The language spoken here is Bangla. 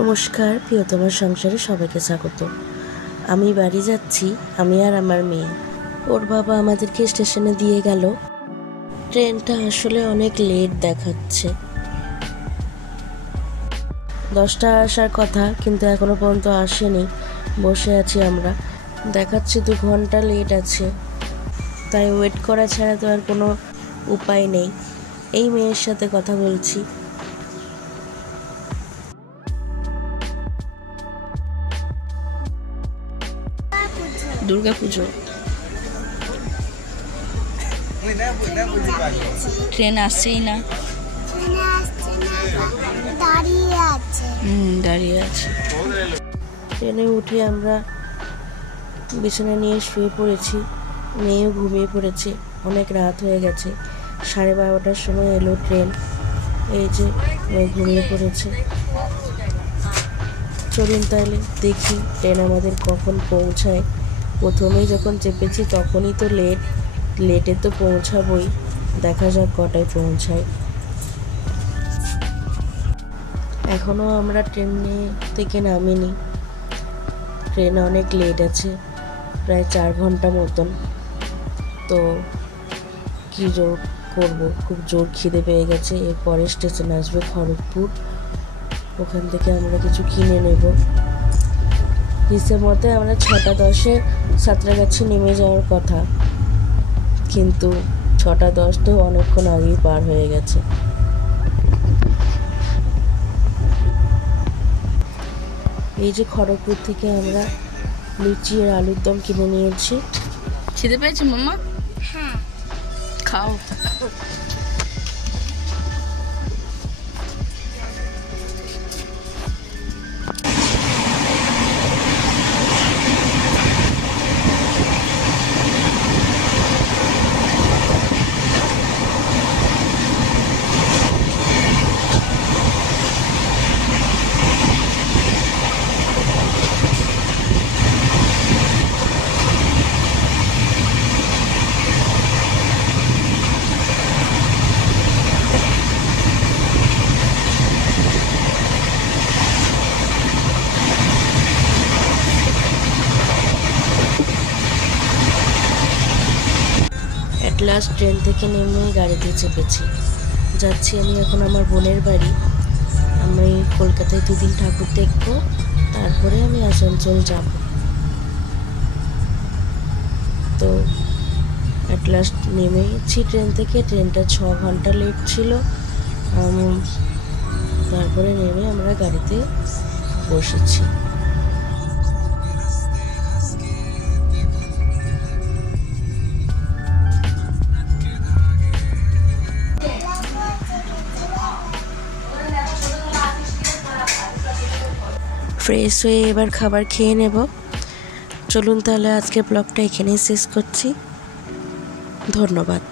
নমস্কার, প্রিয়তমার সংসারে সবাইকে স্বাগত। আমি বাড়ি যাচ্ছি, আমি আর আমার মেয়ে। ওর বাবা আমাদেরকে স্টেশনে দিয়ে গেল। ট্রেনটা আসলে অনেক লেট দেখাচ্ছে। 10টা আসার কথা, কিন্তু এখনো পর্যন্ত আসেনি। বসে আছি আমরা, দেখাচ্ছে 2 ঘন্টা লেট আছে। তাই ওয়েট করা ছাড়া তো আর কোনো উপায় নেই। এই মেয়ের সাথে কথা বলছি। দুর্গাপুজো, ট্রেন আসছেই না, দাঁড়িয়ে আছে। ট্রেনে উঠে আমরা বিছানা নিয়ে শুয়ে পড়েছি। মেয়েও ঘুমিয়ে পড়েছে। অনেক রাত হয়ে গেছে, 12:30টার সময় এলো ট্রেন। এই যে ঘুমিয়ে পড়েছে। চলুন তাহলে দেখি ট্রেন আমাদের কখন পৌঁছায়। প্রথমেই যখন চেপেছি তখনই তো লেটে তো পৌঁছাবই। দেখা যাক কটায় পৌঁছায়। এখনও আমরা ট্রেনে থেকে নামিনি। ট্রেন অনেক লেট আছে, প্রায় 4 ঘন্টা মতন। তো কী জোর করবো, খুব জোর খিদে পেয়ে গেছে। এরপরে স্টেশন আসবে খড়গপুর, ওখান থেকে আমরা কিছু কিনে নেব। হিসেব মতে আমরা 6টা 10-এ সাঁতরাগাছি নেমে যাওয়ার কথা, কিন্তু 6টা 10 তো অনেকক্ষণ আগেই পার হয়ে গেছে। এই যে খড়গপুর থেকে আমরা লুচি আর আলুর দম কিনে নিয়েছি। খিদে পেয়েছে মাম্মা? হ্যাঁ, খাও। অ্যাট লাস্ট ট্রেন থেকে নেমে গাড়িতে চেপেছি। যাচ্ছি আমি এখন আমার বোনের বাড়ি। আমি কলকাতায় 2 দিন ঠাকুর দেখবো, তারপরে আমি আসানসোল যাব। তো অ্যাট লাস্ট নেমেছি ট্রেন থেকে। ট্রেনটা 6 ঘন্টা লেট ছিল। তারপরে নেমে আমরা গাড়িতে বসেছি। ফ্রেশ হয়ে এবার খাবার খেয়ে নেব। চলুন তাহলে আজকের ব্লগটা এখানেই শেষ করছি। ধন্যবাদ।